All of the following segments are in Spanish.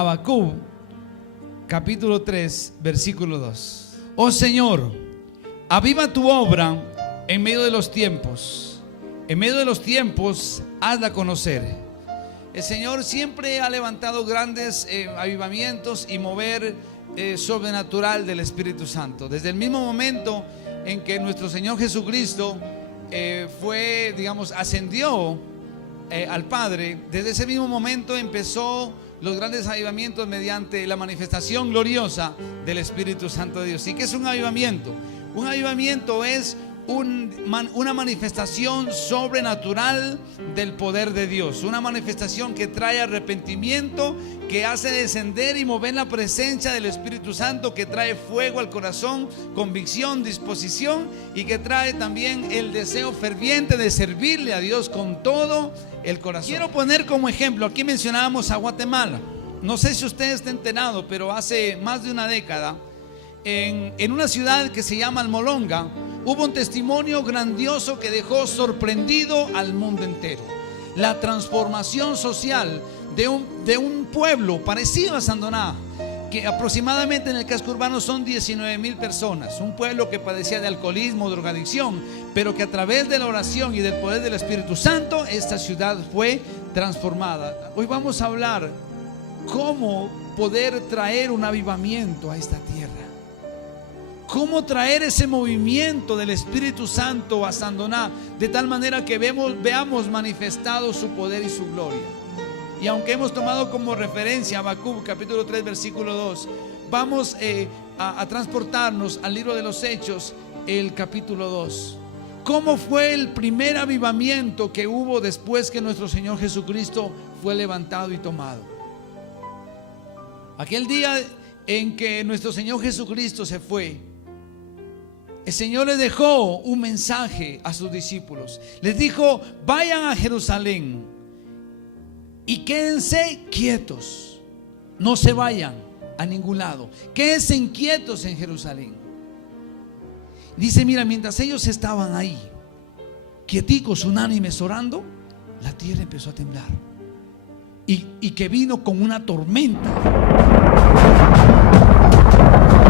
Habacuc, capítulo 3, versículo 2. Oh Señor, aviva tu obra en medio de los tiempos. En medio de los tiempos, hazla conocer. El Señor siempre ha levantado grandes avivamientos y mover sobrenatural del Espíritu Santo. Desde el mismo momento en que nuestro Señor Jesucristo ascendió al Padre, desde ese mismo momento empezó los grandes avivamientos mediante la manifestación gloriosa del Espíritu Santo de Dios. ¿Y qué es un avivamiento? Un avivamiento es una manifestación sobrenatural del poder de Dios, una manifestación que trae arrepentimiento, que hace descender y mover la presencia del Espíritu Santo, que trae fuego al corazón, convicción, disposición, y que trae también el deseo ferviente de servirle a Dios con todo el corazón. Quiero poner como ejemplo, aquí mencionábamos a Guatemala. No sé si usted está enterado, pero hace más de una década en una ciudad que se llama Almolonga hubo un testimonio grandioso que dejó sorprendido al mundo entero. La transformación social de un pueblo parecido a Sandoná, que aproximadamente en el casco urbano son 19,000 personas. Un pueblo que padecía de alcoholismo, drogadicción, pero que a través de la oración y del poder del Espíritu Santo, esta ciudad fue transformada. Hoy vamos a hablar cómo poder traer un avivamiento a esta tierra. Cómo traer ese movimiento del Espíritu Santo a Sandoná, de tal manera que veamos manifestado su poder y su gloria. Y aunque hemos tomado como referencia Habacuc capítulo 3 versículo 2, vamos a transportarnos al libro de los Hechos, el capítulo 2. ¿Cómo fue el primer avivamiento que hubo después que nuestro Señor Jesucristo fue levantado y tomado? Aquel día en que nuestro Señor Jesucristo se fue, el Señor les dejó un mensaje a sus discípulos. Les dijo: vayan a Jerusalén y quédense quietos, no se vayan a ningún lado, quédense quietos en Jerusalén. Dice: mira, mientras ellos estaban ahí quieticos, unánimes, orando, la tierra empezó a temblar, y que vino con una tormenta.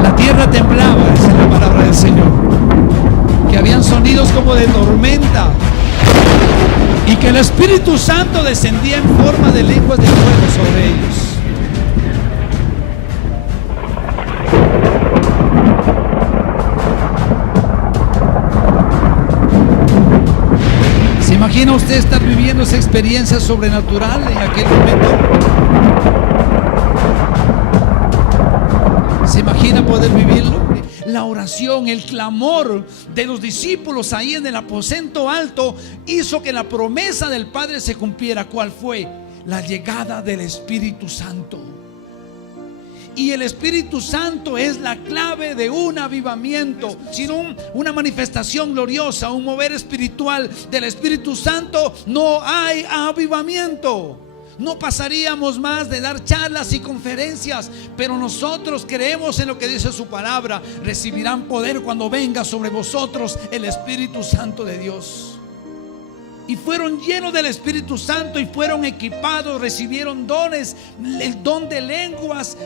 La tierra temblaba, esa es la palabra del Señor, que habían sonidos como de tormenta, y que el Espíritu Santo descendía en forma de lenguas de fuego sobre ellos. ¿Se imagina usted estar viviendo esa experiencia sobrenatural en aquel momento? ¿Se imagina poder vivirlo? La oración, el clamor de los discípulos ahí en el aposento alto hizo que la promesa del Padre se cumpliera. ¿Cuál fue? La llegada del Espíritu Santo. Y el Espíritu Santo es la clave de un avivamiento. Sin una manifestación gloriosa, un mover espiritual del Espíritu Santo, no hay avivamiento. No pasaríamos más de dar charlas y conferencias, pero nosotros creemos en lo que dice su palabra. Recibirán poder cuando venga sobre vosotros el Espíritu Santo de Dios. Y fueron llenos del Espíritu Santo y fueron equipados, recibieron dones. El don de lenguas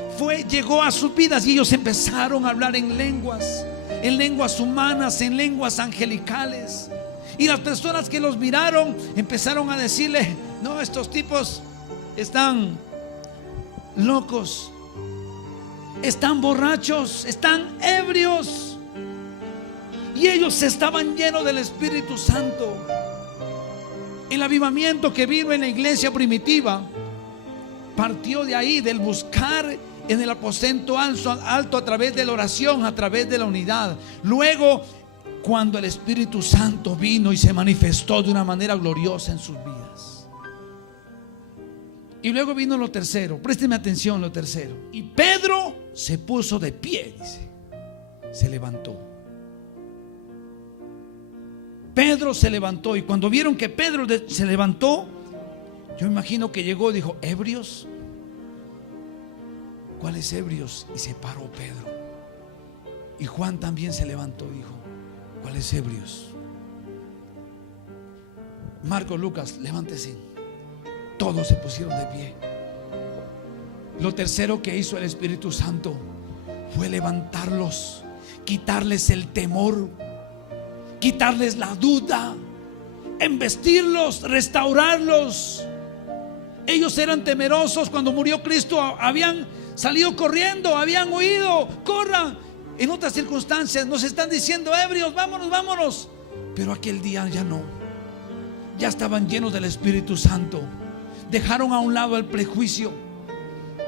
llegó a sus vidas, y ellos empezaron a hablar en lenguas humanas, en lenguas angelicales. Y las personas que los miraron empezaron a decirle: no, estos tipos están locos, están borrachos, están ebrios. Y ellos estaban llenos del Espíritu Santo. El avivamiento que vino en la iglesia primitiva partió de ahí, del buscar en el aposento alto, a través de la oración, a través de la unidad. Luego, cuando el Espíritu Santo vino y se manifestó de una manera gloriosa en sus vidas. Y luego vino lo tercero, présteme atención, lo tercero. Y Pedro se puso de pie, dice, se levantó. Pedro se levantó, y cuando vieron que Pedro se levantó, yo imagino que llegó y dijo: ¿ebrios? ¿Cuáles ebrios? Y se paró Pedro. Y Juan también se levantó y dijo: ¿cuáles ebrios? Marcos, Lucas, levántese. Todos se pusieron de pie. Lo tercero que hizo el Espíritu Santo fue levantarlos, quitarles el temor, quitarles la duda, embestirlos, restaurarlos. Ellos eran temerosos cuando murió Cristo, habían salido corriendo, habían huido, corran. En otras circunstancias nos están diciendo: ebrios, vámonos, vámonos. Pero aquel día ya no, ya estaban llenos del Espíritu Santo. Dejaron a un lado el prejuicio,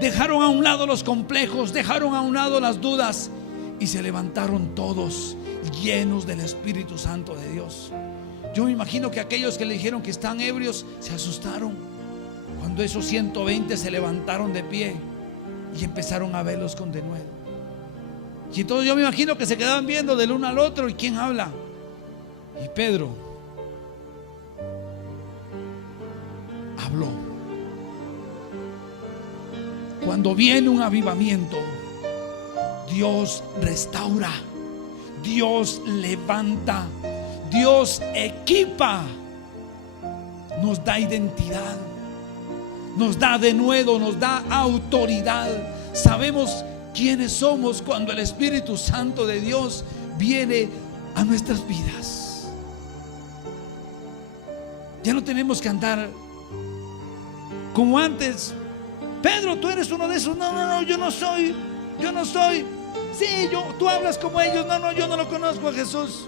dejaron a un lado los complejos, dejaron a un lado las dudas y se levantaron todos llenos del Espíritu Santo de Dios. Yo me imagino que aquellos que le dijeron que están ebrios se asustaron cuando esos 120 se levantaron de pie y empezaron a verlos con denuedo. Y entonces yo me imagino que se quedaban viendo del uno al otro. ¿Y quién habla? Y Pedro habló. Cuando viene un avivamiento, Dios restaura, Dios levanta, Dios equipa, nos da identidad, nos da denuedo, nos da autoridad. Sabemos quiénes somos cuando el Espíritu Santo de Dios viene a nuestras vidas. Ya no tenemos que andar como antes. Pedro, tú eres uno de esos. No, no, no, yo no soy. Sí, tú hablas como ellos. No, no, yo no lo conozco a Jesús.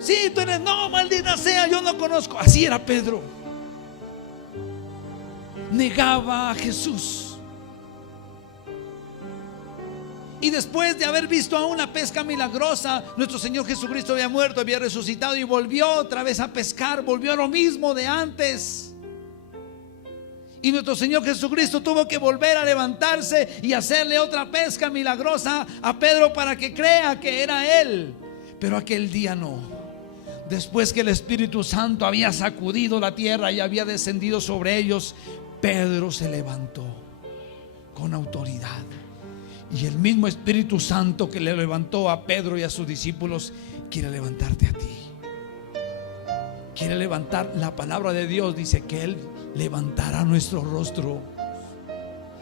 Sí, tú eres, no, maldita sea, yo no conozco. Así era Pedro. Negaba a Jesús. Y después de haber visto a una pesca milagrosa, nuestro Señor Jesucristo había muerto, había resucitado y volvió otra vez a pescar. Volvió a lo mismo de antes. Y nuestro Señor Jesucristo tuvo que volver a levantarse y hacerle otra pesca milagrosa a Pedro para que crea que era él. Pero aquel día no. Después que el Espíritu Santo había sacudido la tierra y había descendido sobre ellos, Pedro se levantó con autoridad. Y el mismo Espíritu Santo que le levantó a Pedro y a sus discípulos quiere levantarte a ti. Quiere levantar. La palabra de Dios dice que Él levantará nuestro rostro.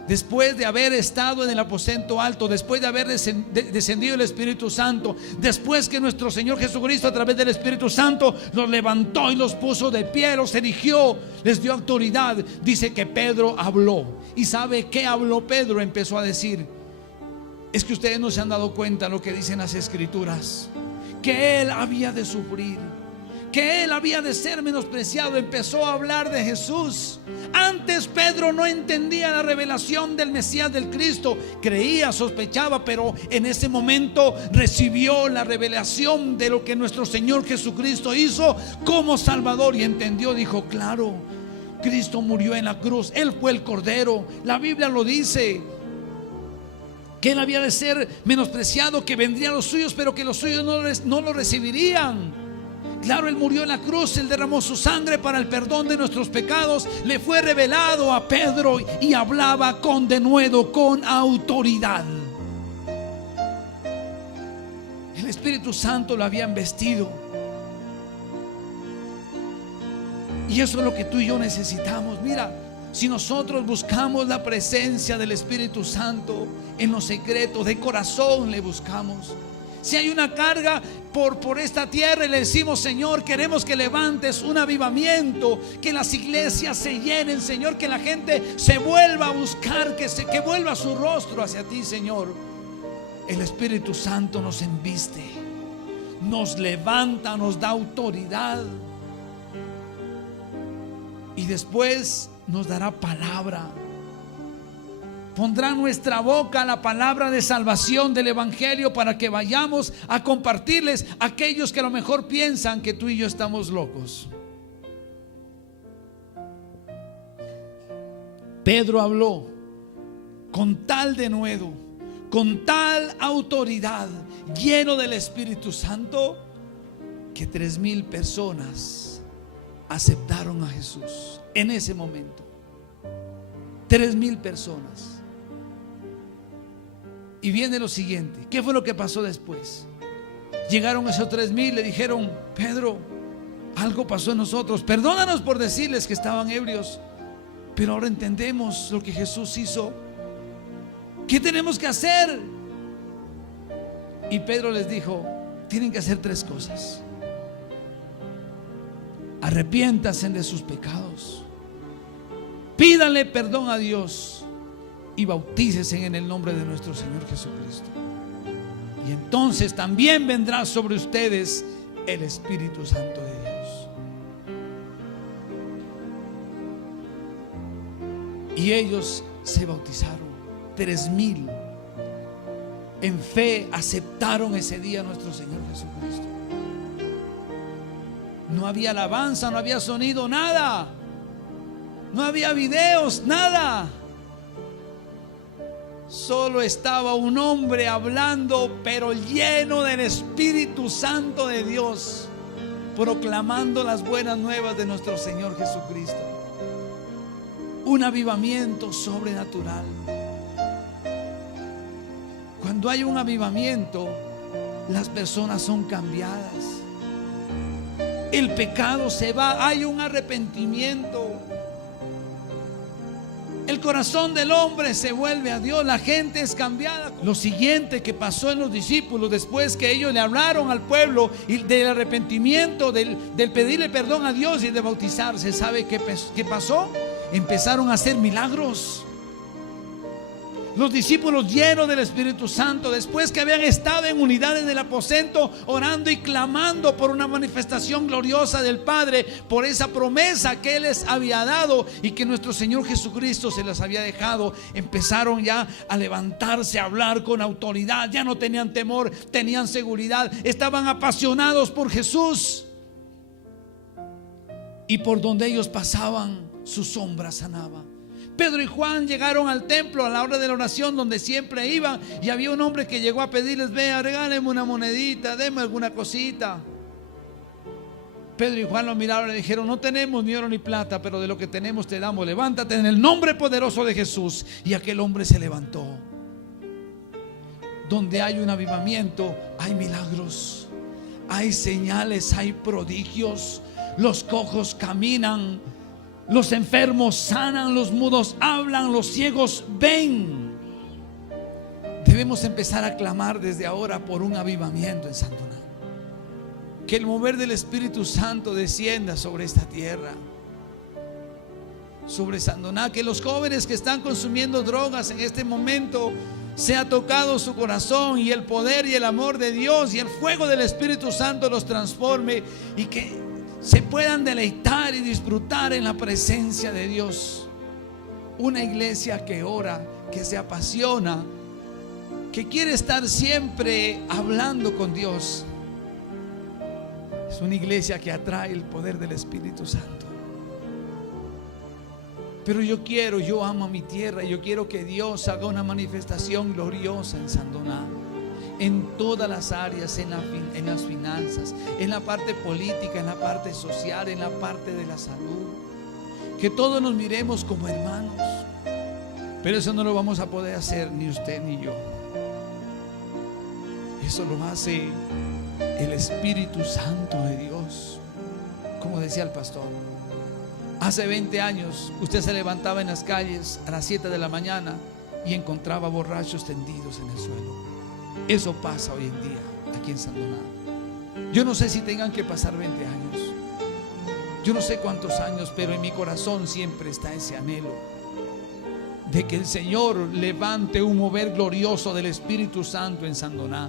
Después de haber estado en el aposento alto, después de haber descendido el Espíritu Santo, después que nuestro Señor Jesucristo a través del Espíritu Santo los levantó y los puso de pie, los erigió, les dio autoridad, dice que Pedro habló. ¿Y sabe qué habló Pedro? Empezó a decir: es que ustedes no se han dado cuenta lo que dicen las Escrituras, que Él había de sufrir, que Él había de ser menospreciado. Empezó a hablar de Jesús. Antes Pedro no entendía la revelación del Mesías, del Cristo. Creía, sospechaba, pero en ese momento recibió la revelación de lo que nuestro Señor Jesucristo hizo como Salvador y entendió. Dijo: claro, Cristo murió en la cruz, Él fue el Cordero. La Biblia lo dice, que Él había de ser menospreciado, que vendrían los suyos, pero que los suyos no lo recibirían. Claro, Él murió en la cruz, Él derramó su sangre para el perdón de nuestros pecados. Le fue revelado a Pedro y hablaba con denuedo, con autoridad. El Espíritu Santo lo habían vestido. Y eso es lo que tú y yo necesitamos. Mira, si nosotros buscamos la presencia del Espíritu Santo en lo secreto, de corazón le buscamos. Si hay una carga por esta tierra y le decimos: Señor, queremos que levantes un avivamiento, que las iglesias se llenen, Señor, que la gente se vuelva a buscar, que vuelva su rostro hacia ti, Señor. El Espíritu Santo nos embiste, nos levanta, nos da autoridad y después nos dará palabra. Pondrá en nuestra boca la palabra de salvación del Evangelio para que vayamos a compartirles a aquellos que a lo mejor piensan que tú y yo estamos locos. Pedro habló con tal denuedo, con tal autoridad, lleno del Espíritu Santo, que 3,000 personas aceptaron a Jesús en ese momento. 3,000 personas. Y viene lo siguiente. ¿Qué fue lo que pasó después? Llegaron esos 3,000, le dijeron: Pedro, algo pasó en nosotros, perdónanos por decirles que estaban ebrios. Pero ahora entendemos lo que Jesús hizo. ¿Qué tenemos que hacer? Y Pedro les dijo: tienen que hacer 3 cosas. Arrepiéntanse de sus pecados, pídanle perdón a Dios y bautícense en el nombre de nuestro Señor Jesucristo. Y entonces también vendrá sobre ustedes el Espíritu Santo de Dios. Y ellos se bautizaron. 3,000 en fe aceptaron ese día a nuestro Señor Jesucristo. No había alabanza, no había sonido, nada. No había videos, nada. Solo estaba un hombre hablando, pero lleno del Espíritu Santo de Dios, proclamando las buenas nuevas de nuestro Señor Jesucristo. Un avivamiento sobrenatural. Cuando hay un avivamiento, las personas son cambiadas. El pecado se va, hay un arrepentimiento. El corazón del hombre se vuelve a Dios, la gente es cambiada. Lo siguiente que pasó en los discípulos, después que ellos le hablaron al pueblo y del arrepentimiento, del pedirle perdón a Dios y de bautizarse, ¿sabe qué pasó? Empezaron a hacer milagros. Los discípulos llenos del Espíritu Santo, después que habían estado en unidad en el aposento, orando y clamando por una manifestación gloriosa del Padre, por esa promesa que Él les había dado y que nuestro Señor Jesucristo se las había dejado, empezaron ya a levantarse, a hablar con autoridad. Ya no tenían temor, tenían seguridad, estaban apasionados por Jesús. Y por donde ellos pasaban, su sombra sanaba. Pedro y Juan llegaron al templo a la hora de la oración, donde siempre iban, y había un hombre que llegó a pedirles: vea, regálenme una monedita, denme alguna cosita. Pedro y Juan lo miraron y le dijeron: no tenemos ni oro ni plata, pero de lo que tenemos te damos. Levántate en el nombre poderoso de Jesús. Y aquel hombre se levantó. Donde hay un avivamiento, hay milagros, hay señales, hay prodigios. Los cojos caminan, los enfermos sanan, los mudos hablan, los ciegos ven. Debemos empezar a clamar desde ahora por un avivamiento en Sandoná. Que el mover del Espíritu Santo descienda sobre esta tierra, sobre Sandoná. Que los jóvenes que están consumiendo drogas en este momento sea tocado su corazón, y el poder y el amor de Dios y el fuego del Espíritu Santo los transforme, y que se puedan deleitar y disfrutar en la presencia de Dios. Una iglesia que ora, que se apasiona, que quiere estar siempre hablando con Dios. Es una iglesia que atrae el poder del Espíritu Santo. Pero yo amo a mi tierra, y yo quiero que Dios haga una manifestación gloriosa en Sandoná, en todas las áreas, en las finanzas, en la parte política, en la parte social, en la parte de la salud. Que todos nos miremos como hermanos. Pero eso no lo vamos a poder hacer ni usted ni yo. Eso lo hace el Espíritu Santo de Dios. Como decía el pastor, hace 20 años usted se levantaba en las calles a las 7 de la mañana y encontraba borrachos tendidos en el suelo. Eso pasa hoy en día aquí en Sandoná. Yo no sé si tengan que pasar 20 años, yo no sé cuántos años, pero en mi corazón siempre está ese anhelo de que el Señor levante un mover glorioso del Espíritu Santo en Sandoná,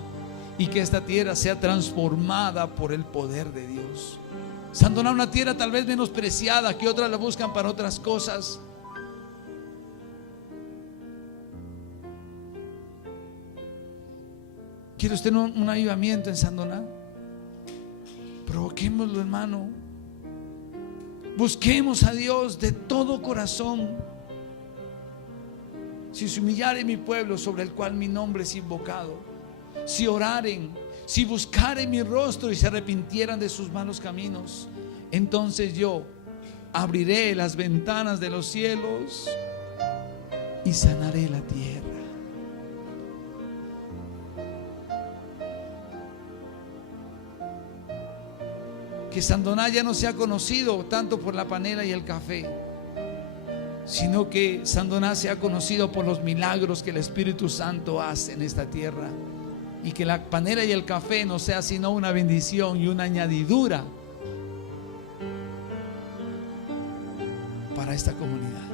y que esta tierra sea transformada por el poder de Dios. Sandoná, una tierra tal vez menospreciada, que otras la buscan para otras cosas. ¿Quiere usted un avivamiento en Sandoná? Provoquémoslo, hermano. Busquemos a Dios de todo corazón. Si se humillare mi pueblo, sobre el cual mi nombre es invocado, si oraren, si buscaren mi rostro y se arrepintieran de sus malos caminos, entonces yo abriré las ventanas de los cielos y sanaré la tierra. Que Sandoná ya no sea conocido tanto por la panela y el café, sino que Sandoná sea conocido por los milagros que el Espíritu Santo hace en esta tierra, y que la panela y el café no sea sino una bendición y una añadidura para esta comunidad.